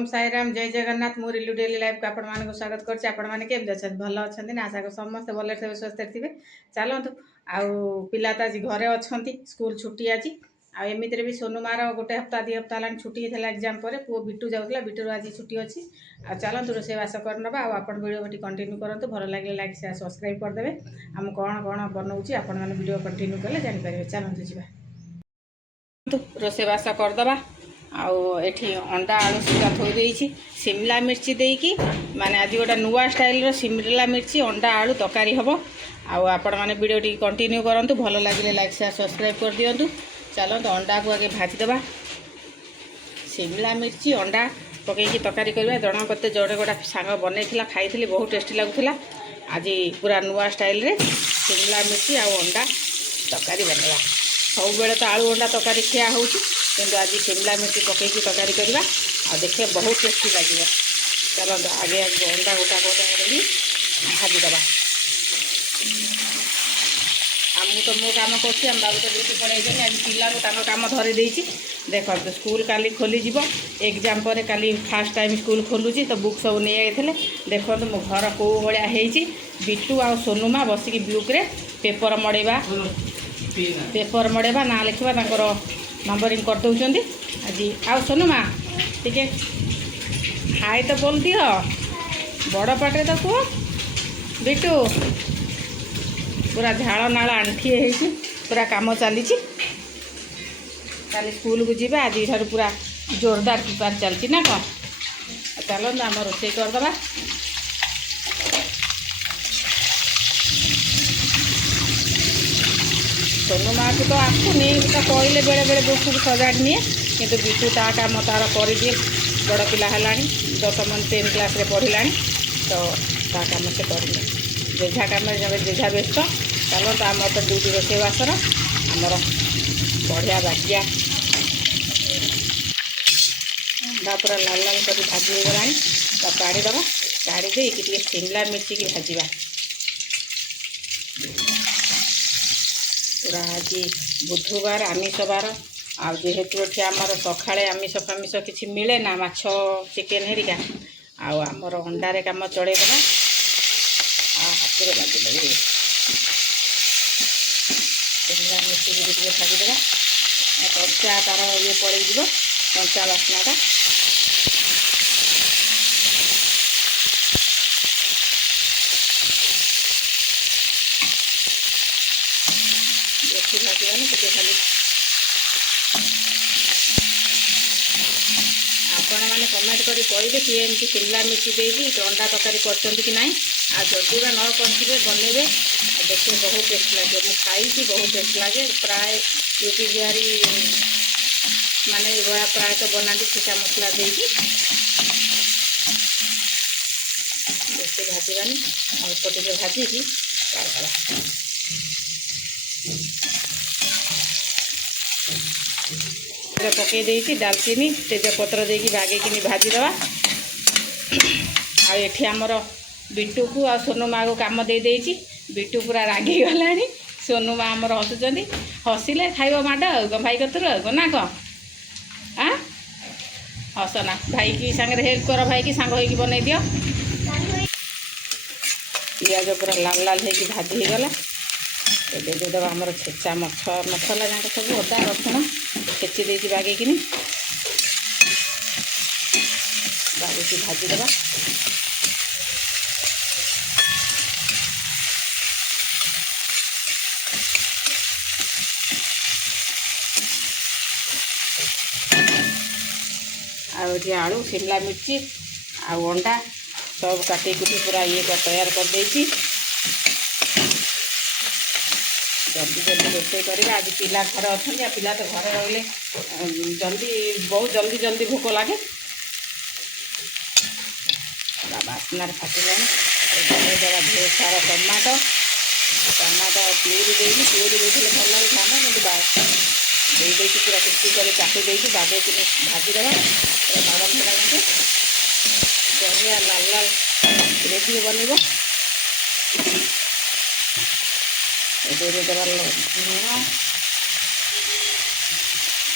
ओम साईराम जय जगन्नाथ मु रिलु daily life को आपण मानको स्वागत करछि। आपण माने केम जछन भलो अछंती ना आशा को समस्त भले थे स्वस्थ थिबे। चलंतु आउ पिला त आज घरे अछंती स्कूल छुट्टी आज आ एमितरे भी सोनू मार गोटे हप्ता 2 हप्ता लान छुट्टी हेला एग्जाम परे पु बिटू जाउतला बिटू आज छुट्टी अछि आ चलंतु रोसे वास करनबा आ आपण वीडियो बटी कंटिन्यू करंतु भलो लागे लाइक शेयर सब्सक्राइब कर देबे। हम कोन कोन बनौछि आपण माने वीडियो कंटिन्यू करले जानि परिबे। चलंतु जिबा रोसे वास कर दबा। आउ एठी अंडा आलू सीधा थोई देइछि शिमला मिर्ची देइकी माने आज गोटा नुआ स्टाइल रो शिमला मिर्ची अंडा आलू तकारी हबो। आउ आपण माने वीडियो टी कंटिन्यू करंतु भलो लागिले लाइक शेयर सब्सक्राइब कर दियंतु। चलो तो अंडा को आगे भाजी दबा। शिमला मिर्ची अंडा पकईकी तकारी करबा जणा कते जोड़े गोटा सांग बनैथिला खाइथिली बहुत टेस्टी लागुथिला। आज पूरा नुआ स्टाइल रे शिमला मिर्ची आ अंडा तकारी बनवा। सब बेले तो आलू अंडा तकारी खिया होउछि किंतु आज शिमला मिर्ची पकईकी तकारी करबा आ देखिए बहुत टेस्टी लागिबो। चलो आगे अंडा गोटा गोटा करबी भाजी दबा। आमु तो मो काम करछि हम बाबू तो ड्यूटी पड़े जानी आज पिला को ताको काम धरि देइछि। देखो तो स्कूल काली खोली जिवो एग्जाम परे काली फर्स्ट टाइम स्कूल खोलुछि तो बुक सब नै आइथिले। देखो तो मो घर को बळिया हेइछि बिट्टू आ सोनुमा बसिकी बुक रे पेपर मड़ेबा ना लिखा नंबरिंग कर दौरान आज आओ सोनुमा टिके हाय तो बोल दियो बड़ पाटे तो कह बिटू पूरा झाड़ नाल आंठी है पूरा काम चली काली स्कूल को जीवा आज ठार पूरा जोरदार प्रिपेयर चलती ना कौन। चलो आम रोसे करदे सोनू माँ को तो आसुनी तो कहले बेले बेले बुक बुक सजाड़ निए किंतु बिटू ता काम तार कर दिए बड़ पिला है 10 मन 10 क्लास रे पढ़ला तो ता काम से करनी जेझा काम जेझा व्यस्त। चलो तो आम तो ड्यूटी रोसेवासर आमर बढ़िया बाजिया पूरा लाल लाल कर भाजी हो गला तो काढ़ी दबा। काढ़ी दे शिमला मिर्ची की भाजवा पूरा आज बुधवार आमिष बार आ जेहेतु एठी आमर सकाळे आमिष फामिष किसी मिले ना माछ चिकेन हेरिका आमर अंडारे काम चढ़े देवा हाथ में बाजी लगे शिमला मिर्ची भी भाजीदेवा कंचा तार ये पड़े कंचा बास्नाटा बेसी भाजवानी टे खाली आपण मैंने कमेंट करी कहे कि एमती शिमला मिर्ची देगी अंडा तरकारी कर कि ना आ जदि न करे बनइबे देखिए बहुत टेस्ट लगे। मुझे खाई बहुत टेस्ट लगे प्राय यूपी बिहारी माने भाया प्राय तो बनाती खीटा मसला देगी बेसी भाजवानी अल्प टे भाजी पकई देती दालचीनी तेजपत्र देकी बागेकिनी भाजीदवा। आठी आमर बिट्टू को आ सोनू माँ को कम दे देइछि बिट्टू पूरा रागी गला सोनू माँ आमर हसुचंदी हसिले खाइब माड भाई कतर ना कह हस ना भाई की सांगे हेल्प कर भाई की सांग होइकी बनई दियो। पियाज पूरा लाल लाल होइकी भाजी हो गला देदेदवा आमर छेचा मसला जाक सब अदा रसुण छेची देती बागेकिनी बागेकी भाजीदेवा। आलू शिमला मिर्ची अंडा सब काटी कुटी पूरा ये तैयार कर देती। जल्दी जल्दी रोषे करवा आज पिला घर अच्छा पिला तो घर रही जल्दी बहुत जल्दी जल्दी भोक लगे बास्नार फाटिला देवा ढेर सारा टमाटो प्यूरी देते भल लगे खाना कि दे पूरा टिकी कर काटी देती बागे भाजीदेवा नरम होला जाए बढ़िया लाल लाल ग्रेवी बनइब। देवा लुण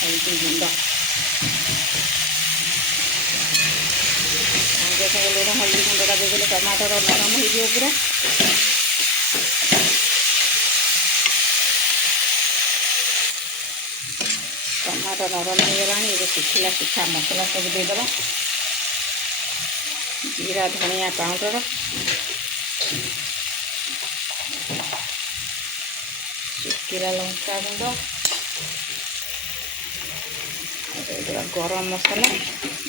हल्दी गुंड हल्दी गुंडा देदेले टमाटर नरम हो पूरा टमाटर नरम हो गला सुखिला सुखा मसला सब देदेबा जीरा धनिया पाउडर शुखिला लंका गुंड गरम मसला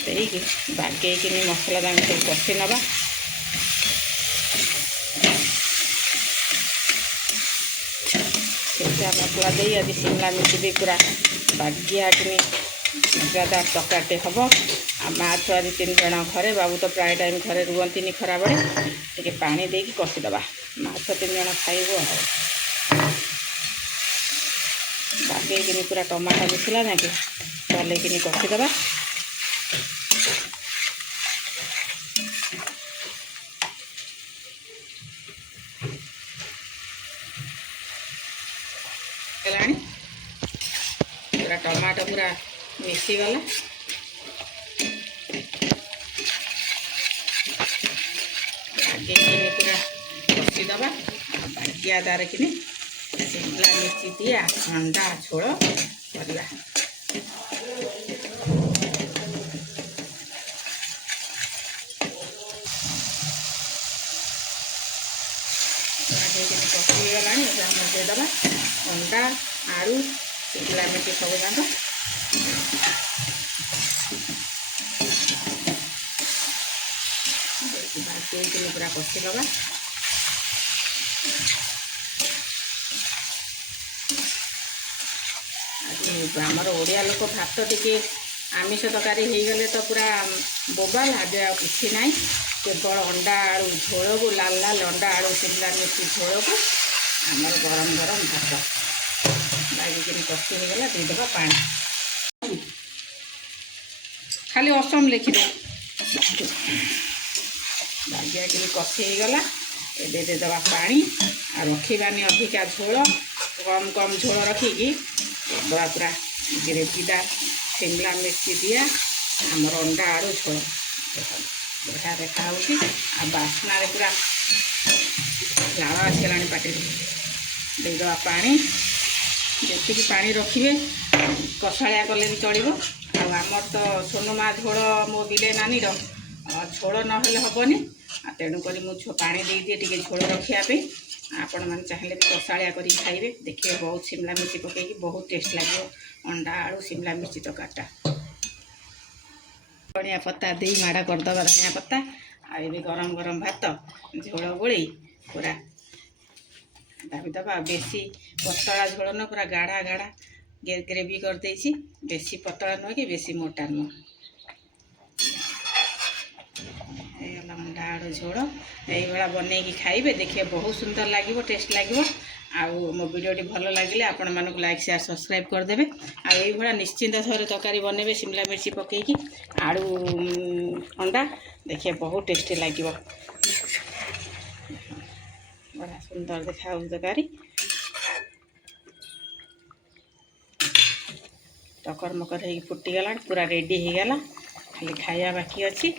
देकी बागेक मसला दाम सब कषि नवा मसला दे आज शिमला मिर्च भी पूरा बागिया मजादार तकाटे हम आ माँ छुआ आज 3 जन घरे बाबू तो प्राय टाइम घरे रुहती खरा बड़े टे पानी देकी कषिदबा माँ छुआ 3 जन खाइबू बागेक पूरा टमाटर मिसला ना कि चलेकिन कषिदबा पूरा टमाटर पूरा मिसीगला पूरा कषिदबा बागिया दार कि शिमला मिर्ची दिया अंडा झोल करवा कषिगला देदबा अंडा आलू शिमला मिर्ची सब जाक पूरा कषिदबा आमर ओडिया लोक भात टी आमिष तरकारी हो गले तो पूरा बोबाल आबे कि ना केवल अंडा आलू झोल को लाल लाल अंडा आलू शिमला मिर्ची झोल को आमर गरम गरम भात बागिक कषि हो गला देदेबा पानी खाली असम लिखिदे बागिया कषि हो गला ए देदेबा पानी आ रखिबानी अधिका झोल कम कम झोल रखिकी बड़ा पूरा ग्रेवीदार शिमला मिर्ची दिया आमर अंडा आलू झोल बढ़िया देखा बास्ना पूरा लाल आसगला पाटी देदेबा पानी जी पानी रखिए कषाया कले भी चलो आमर तो सोनुमा झोल मो बिले नानी झोल ना हेबनी तेणुक मुझे पानी दे दिए टे झोल रखापी आपण मैंने चाहिए भी कषाया कर खाइबे देखिए बहुत शिमला मिर्ची पकईकि बहुत टेस्ट लगे अंडा आलू शिमला मिर्ची तकाटा धनिया पत्ता दे माड़ा करदबा धनिया पत्ता आ गरम गरम भात झोल गोली पूरा दाबिदबा बेसी पतला झोल न पूरा गाढ़ा गाढ़ा ग्रेवी कर देछि बेसी पतला नुह कि बेसी मोटा नुह अंडा आलू झोल यही बनईकि खाइबे देखिए बहुत सुंदर लगे टेस्ट लगे आउ मो वीडियोटी भल लगे आपण मानक लाइक शेयर सब्सक्राइब करदेवे आई निश्चिंत थोड़े तरकारी बनइबे शिमला मिर्ची पकईकि आलू अंडा देखिए बहुत टेस्टी लगे बड़ा सुंदर देखा तरकारी टकर मकर हो फुटीगला पूरा रेडी हो गला खाली खाया बाकी अच्छी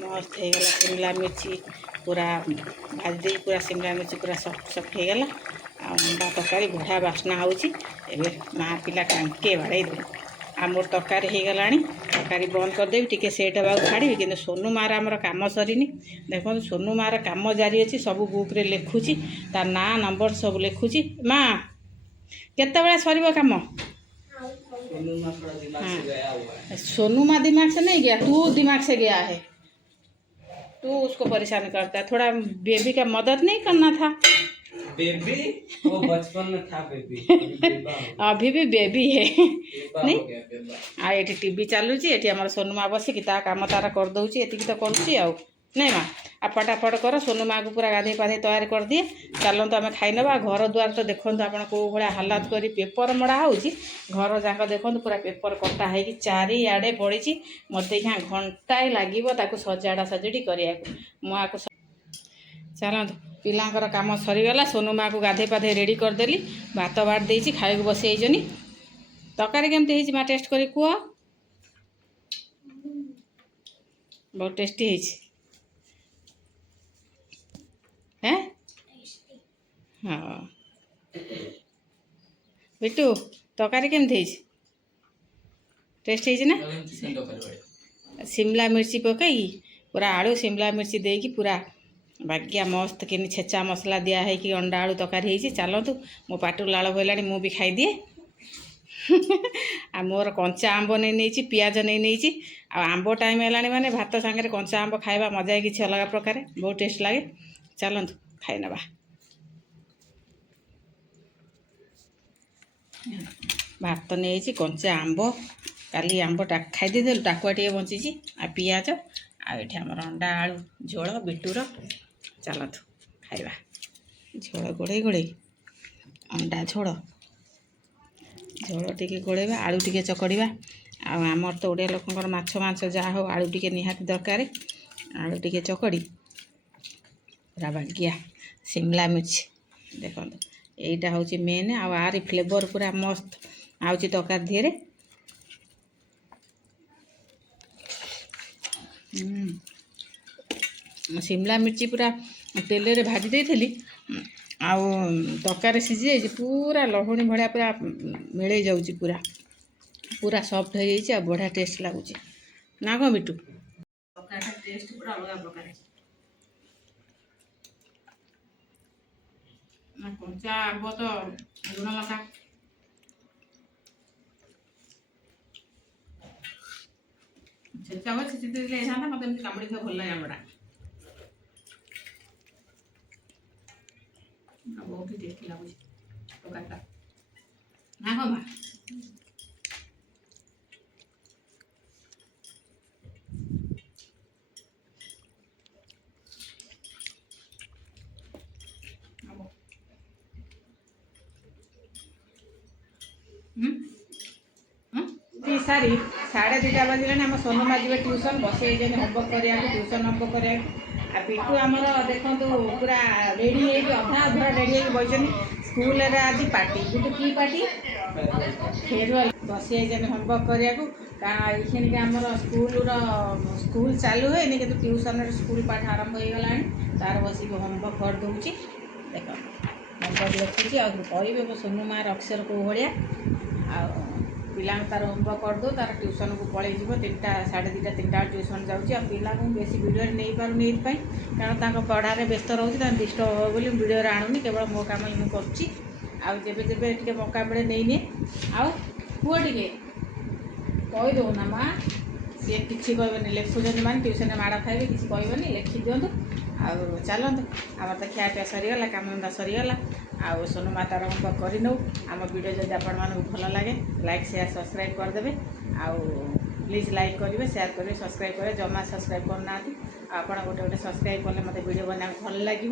मस्त हो गला शिमला मिर्ची पूरा भाजी पूरा शिमला मिर्ची पूरा सफ्ट सफ्ट हो गला अंडा तरकारी बढ़िया बास्ना होची एबे माँ पिला टांके बाड़े दे आ मोर तरकारी हो गला तरकारी बंद करदेवी टी सेट हाँ छाड़ी कि सोनू मार आमर कम सरीनी देखो सोनू मार कम जारी अच्छी सब बुक रे लिखुची तार ना नंबर सब लिखुची माँ केते बेला सरीबो काम सोनू माँ दिमाग से नहीं गया तू दिमाग से गया है तू उसको परेशान करता है थोड़ा बेबी का मदद नहीं करना था बेबी वो बचपन में था बेबी अभी भी बेबी है नहीं आ ये टीवी चलुची ये आम सोनुमा बसिकी ता काम तार कर दौची एतिकी तो करुच्ची आउ नहीं माँ आ फटाफट कर सोनू माँ को पूरा गाधे पाधे तैयार कर दिए चलते आम खाई ना घर द्वार तो देखो आप भाया हालात कर पेपर मड़ा हो घर जाक देखो पूरा पेपर कटा है चारिआडे पड़ी मत क्या घंटाए लगे सजाड़ा सजाड़ी करने चलत पिलांकर काम सरीगला सोनू माँ को गाधे पाधे रेडी करदेली भात बाट देसी खाई बसई तरकारी केमती माँ टेस्ट कर कह बहुत टेस्टी है हाँ बिट्टू तरकारी केमती टेस्ट है ना शिमला मिर्ची पकई पूरा आलू शिमला मिर्ची देकी पूरा बागिया मस्त कि छेचा मसला दिया है कि अंडा आलू तरकारी है चलतु मो पाटू लाल बोला मु भी खाईदिए आ मोर कंचा आंब नहीं पियाज नहीं आंब टाइम है माने भात सांगे कंचा आंब खाइबा मजा है किसी अलग प्रकार बहुत टेस्ट लगे चलतु खाई नवा भात नहीं कंचा आंब काली आंब खाईदे टाकुआ टे बची आ पियाज आठ आम अंडा आलू झोल बिटूर चलतु खाइबा झोल गोड़े गोड़े अंडा झोल झोल टिके गोड़ेबा आलू टिके चकड़िबा आमर तो ओडिया लोकंकर माछ मांस जहाँ हो आलू टिके निहाती दरकार आलू टिके चकड़ी पूरा बागिया शिमला मिर्च देखो यहीटा हूँ मेन आरी फ्लेवर पूरा मस्त आउची तरकारी धीरे शिमला मिर्ची पूरा तेल रे भाजी देइथली आउ तरकारी सीझी जाइए पूरा लहुणी भाया पूरा मिले जाऊँगी पूरा पूरा सफ्ट हो जाइए बढ़िया टेस्ट लगुच ना कौन बिटू तरकारी टेस्ट पूरा अलग प्रकार कंचा आंब तो लुण लଙ୍କା छेचा हो छेची देले था मत कामुड़ी खाई भल लगे आंबटा बहुत ही टेस्टी लगुच तरकारीटा ना कौन माँ सारी 2:30 बजलानी आम सोनुमा जी ट्यूशन बस होमवर्क करा ट्यूशन होमवर्क करा पिटू आमर देखो पूरा रेडी अधा अधा रेडी बस स्कूल आज पार्टी बिटू की पार्टी फेयरवेल बस होमवर्क करा कारण ये आमर स्कूल चालू है कि ट्यूशन स्कूल पाठ आरंभ हो गला तार बस होमवर्क कर दूची देख होमवर्क लिखुची कहे मो सोनुमार अक्षर कौ भाया पिला तार होमवर्क करदो तार ट्यूशन को पलि 3टा 2:30 3टा ट्यूशन जाऊँगी आ पिला बेसी वीडियो नहीं पारूनी कारण पढ़ारे व्यस्त रोचे डिस्टर्ब हो बोली वीडियो आणुनी केवल मो काम ही मुझे करें मौका मिले नहीं निए आउ पुओ टे कहीदे माँ सी किसी कहनी लिखुं माने ट्यूशन माड़ खाइबे किसी कहनी लिखि दिंतु आउ चलतु आम तो ଖିଆପିଆ सरीगला कामधंदा सरीगला आउ सोनुमा तार होमवर्क कर नौ आम वीडियो जब आपण भल लगे लाइक शेयर सब्सक्राइब करदे आउ प्लीज लाइक करेंगे शेयर करेंगे सब्सक्राइब करेंगे जमा सब्सक्राइब करना आपड़ गोटे गोटे सब्सक्राइब कले मत वीडियो बना भल लगे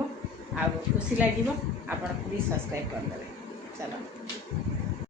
आ खुशी लगे आप प्लीज सब्सक्राइब करदे चलो।